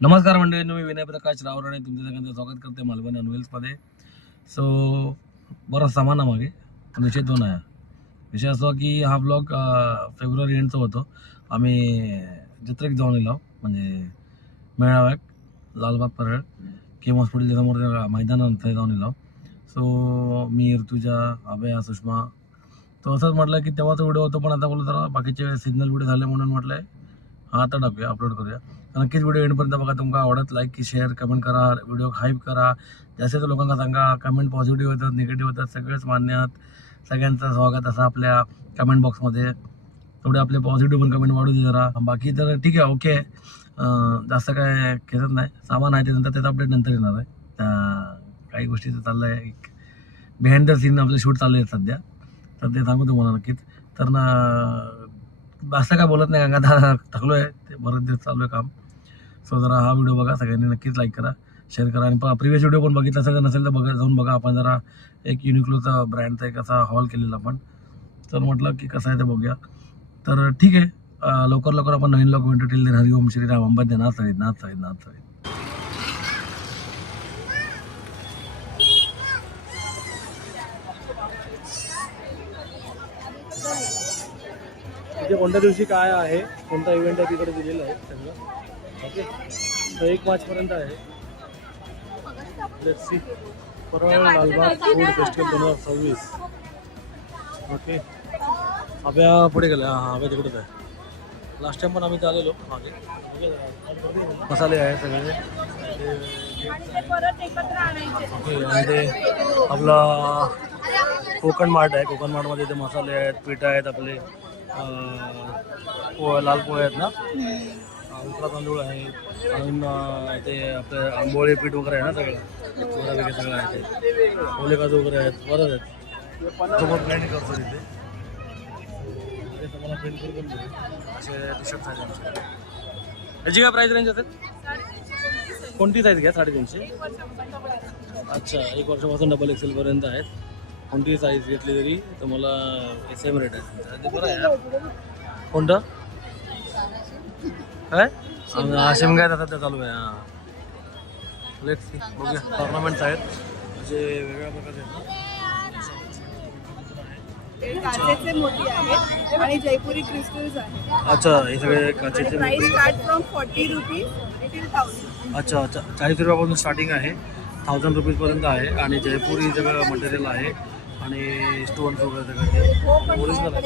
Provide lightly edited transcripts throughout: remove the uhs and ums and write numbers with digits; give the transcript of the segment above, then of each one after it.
नमस्कार मंडळी, मी विनय प्रकाश रावराणे तुमच्या सगळ्यांचं स्वागत करते मालवणी अनवेल्समध्ये. सो बरंच सामान आहे मागे, पण विषय दोन आहे. विषय असो की हा ब्लॉग फेब्रुवारी एंडचा होतो. आम्ही जत्रेक जाऊन येलो, म्हणजे मेळाव्याक लालबाग परळ केम हॉस्पिटलच्या समोर मैदानात जाऊन येलो. सो मी ऋतुजा, अभया, सुषमा, तो असंच म्हटलं की तेव्हाचा व्हिडिओ होतो, पण आता बोलू जरा बाकीचे सिग्नल व्हिडिओ झाले म्हणून म्हटलं हा आता टाकूया, अपलोड करूया. नक्कीच व्हिडिओ एंडपर्यंत बघा. तुमका आवडत लाईक की शेअर कमेंट करा, व्हिडिओ हाईप करा. जास्तीत लोकांना सांगा. कमेंट पॉझिटिव्ह होतात, निगेटिव्ह होतात, सगळेच मान्य आहेत. सगळ्यांचं स्वागत असं आपल्या कमेंट बॉक्समध्ये. थोडे आपले पॉझिटिव्ह पण कमेंट वाढू दे जरा. बाकी तर ठीक आहे, ओके. जास्त काय खेळत नाही. सामान आहे त्यानंतर त्याचा अपडेट नंतर येणार आहे. काही गोष्टीचं चाललं आहे, बिहाइंड द सीन आपले शूट चालू आहेत सध्या, तर ते सांगू तुम्हाला नक्कीच. तर ना असं काय बोलत नाही, कारण का थकलो आहे, ते बरेच दिवस चालू आहे काम. सो जरा हा व्हिडिओ बघा, सगळ्यांनी नक्कीच लाईक करा, शेअर करा. आणि प्रिव्हियस व्हिडिओ पण बघितला सगळं नसेल तर जाऊन बघा. आपण जरा एक युनिक्लोचा ब्रँडचा एक असा हॉल केलेला आपण, तर म्हटलं की कसं आहे ते बघूया. तर ठीक आहे, लवकर लवकर आपण नवीन लोक टिल दिन हरिओम श्रीराम अंबाद्य नाथ सहित नाथ सहित नाथ सहित. तिथे कोणत्या दिवशी काय आहे, कोणता इव्हेंट आहे तिकडे दिलेलं आहे सगळं. ओके, तर 1 मार्चपर्यंत आहे. Let's see. Parel Lalbaug food festival 2026. Okay, Abhya पुढे गेला. हां, अभ्या तिकडेच आहे. लास्ट टाइम पण आम्ही आलेलो मागे. मसाले आहे सगळे. ओके, आणि ते आपला कोकण मार्ट आहे. कोकण मार्टमध्ये ते मसाले आहेत, पीठ आहेत, आपले लाल पोहे आहेत ना, उकळा तांदूळ आहे, अजून ते आपलं आंबोळी पीठ वगैरे आहे ना, सगळं सोडा वगैरे सगळं आहे. ते ओले काजू वगैरे आहेत, बरंच आहेत. सोबत ब्लँड करतो तिथे. तुम्हाला प्रिंट करून देऊ असे टी शर्ट्स आहेत आमचे. याची काय प्राईस रेंज असेल? कोणती साईज घ्या? 350. अच्छा, 1 वर्षापासून डबल एक्सेल पर्यंत आहेत. कोणती साईज घेतली तरी तुम्हाला सेम रेट आहे. ते बरं आहे. कोणतं काय शिमगा सध्या चालू आहे. हां, लेट्स सी, बघूया. टॉर्नामेंट्स आहेत म्हणजे वेगवेगळ्या प्रकारचे काचेचे मोती आहेत आणि जयपुरी क्रिस्टल्स आहेत. अच्छा, हे सगळे काचेचे price start from 40 rupees till 1000. अच्छा अच्छा, 40 रुपयापासून स्टार्टिंग आहे, 1000 रुपीजपर्यंत आहे. आणि जयपुरी सगळं मटेरियल आहे आणि स्टोन्स वगैरे सगळं ओरिजिनल आहे.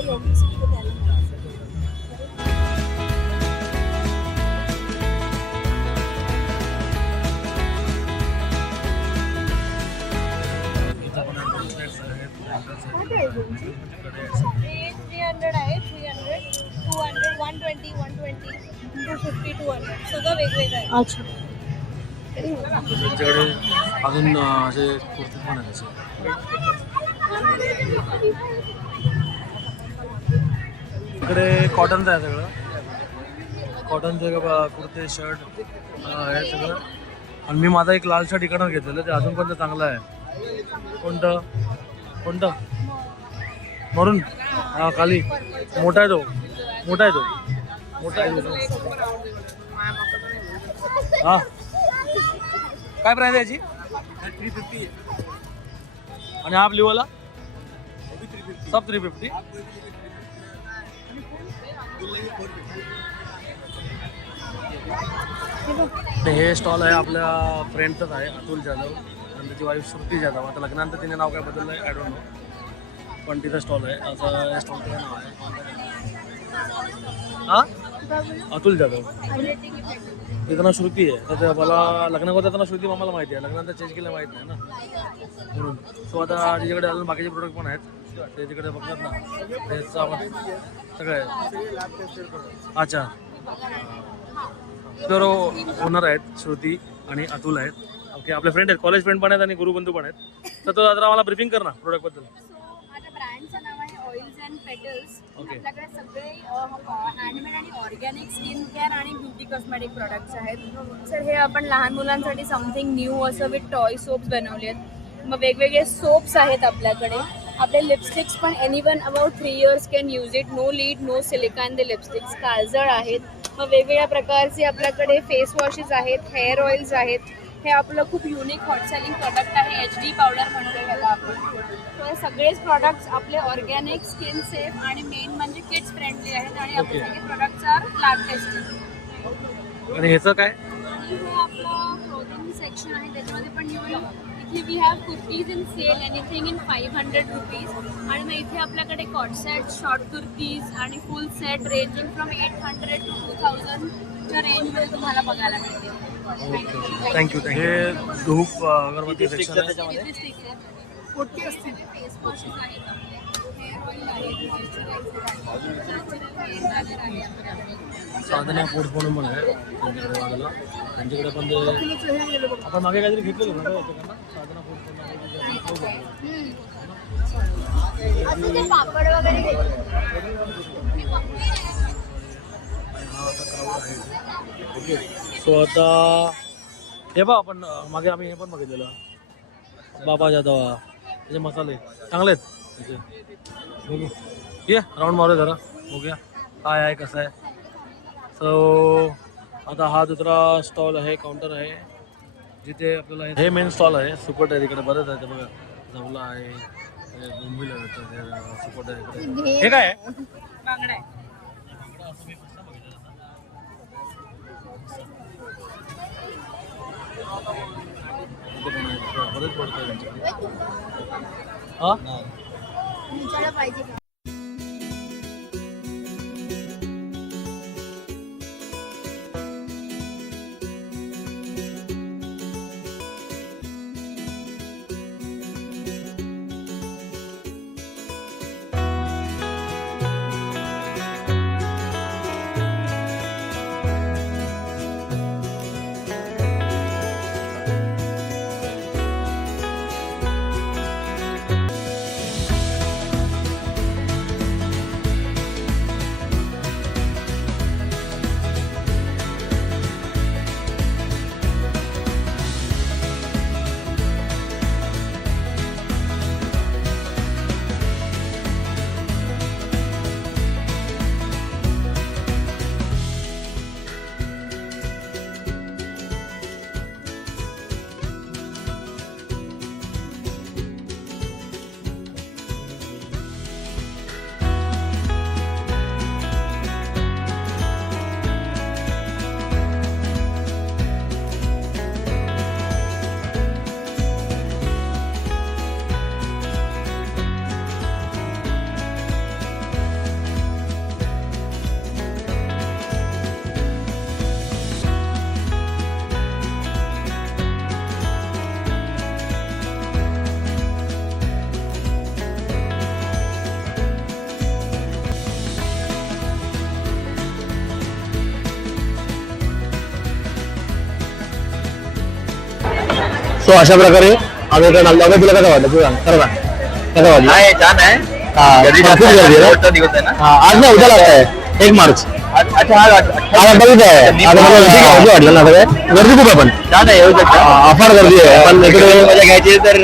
सगळं वेगवेगळं आहे. अच्छा, त्यांच्याकडे अजून असे कुर्ते पण आहेत असे. इकडे कॉटनचं आहे सगळं. कॉटनचे कुर्ते, शर्ट आहे सगळं. आणि मी माझा एक लाल शर्ट इकडनं घेतलेलं, ते अजून पण चांगलं आहे. कोणतं कोणतं? मरून. हां, खाली मोठा आहे तो, मोठा आहे तो, मोठा आहे. हां, काय प्राईस आहे याची? 350. आणि हा ब्ल्यूवाला सब 350. हे स्टॉल आहे आपल्या फ्रेंडचंच आहे, अतुल जाधव, आणि त्याची वाईफ श्रुती जाधव. आता लग्नानंतर तिने नाव काय बदललं आहे, आय डोंट नो, पण तिथं स्टॉल आहे. असं या स्टॉलचं नाव आहे. हां, अतुल जाधव. तिचं नाव श्रुती आहे. तर ते मला लग्न होतं ना, श्रुती मला माहिती आहे, लग्नानंतर चेंज केलं माहीत नाही ना, म्हणून. सो आता तिच्याकडे अजून बाकीचे प्रोडक्ट पण आहेत, ते तिकडे बघतात ना, ते सगळे. अच्छा, तर ओनर आहेत श्रुती आणि अतुल आहेत. ओके, आपले फ्रेंड आहेत, कॉलेज फ्रेंड पण आहेत आणि गुरुबंधू पण आहेत. तर तो जरा मला ब्रीफिंग कर ना प्रोडक्टबद्दल. माझ्या ब्रँडचं नाव आहे ऑइल्स अँड पेटल्स. ओके. आपल्याकडे सगळे हँडमेड आणि ऑर्गॅनिक स्किन केअर आणि ब्युटी कॉस्मेटिक प्रोडक्ट्स आहेत. सर, हे आपण लहान मुलांसाठी समथिंग न्यू असं विथ टॉय सोप्स बनवले आहेत. मग वेगवेगळे सोप्स आहेत आपल्याकडे. आपले लिपस्टिक्स पण anyone about 3 years can use it. No lead, no silica in the lipsticks. काजळ आहेत, मग वेगवेगळ्या प्रकारचे आपल्याकडे फेस वॉशेस आहेत, हेअर ऑइल्स आहेत. हे आपलं खूप युनिक हॉट सेलिंग प्रोडक्ट आहे. HD पावडर म्हणतो याला आपण. तर हे सगळेच प्रॉडक्ट्स आपले ऑर्गॅनिक, स्किन सेफ आणि मेन म्हणजे किड्स फ्रेंडली आहेत आणि आपले सगळे प्रॉडक्ट्स आर लॅब टेस्टेड. आणि ह्याचं काय? आणि हे आपलं क्लोथिंग सेक्शन आहे, त्याच्यामध्ये पण इथे we have kurtis in sale, anything in 500 rupees. आणि मग इथे आपल्याकडे कॉट सेट, शॉर्ट कुर्तीज आणि full set ranging from 800 to 2000 च्या रेंजमध्ये तुम्हाला बघायला मिळते. थँक्यू. हे धूप अगरबत्ती सेक्शन आहे. मोठी असतील. फेस वॉशेस आहेत आपले, हेअर ऑइल आहेत, मॉइश्चरायझर आहे. साधना फूड्स म्हणून पण आहे त्यांच्याकडे बाजूला. त्यांच्याकडे पण ते आपण मागे काहीतरी घेतलेलं ना याच्याकडनं साधना फूड्स. असं ते पापड वगैरे ओके. सो आता हे बघ आपण मागे आम्ही हे पण बघितलेलं बाबा जाधव त्याचे मसाले चांगले आहेत त्याचे. बघू ये राऊंड मारू जरा बघूया काय आहे कसं आहे. सो आता हा दुसरा स्टॉल आहे, काउंटर आहे जिथे आपल्याला हे मेन स्टॉल आहे. सुकट आहे तिकडे बरेच आहे ते बघा. जवला आहे, बोंबील आहे, सुकट आहे इकडे. हे काय आहे? बांगडा आहे. बरेच पडतं त्यांच्याकडे. हा विचारलं पाहिजे. सो अशा प्रकारे आम्ही इकडे नांदलो. तुला कसं वाटलं? तुला खरं ना कसं वाटलं? नाही छान आहे. खूप गर्दी आहे. मोठा दिवस आहे ना. आज नाही उद्या लागत आहे 1 मार्च. अच्छा हा आज बघितलं आहे. आता मला गर्दी वाटलं ना सगळं गर्दी खूप आहे पण छान आहे. येऊ शकता. अफाट गर्दी आहे पण इकडे मजा घ्यायची तर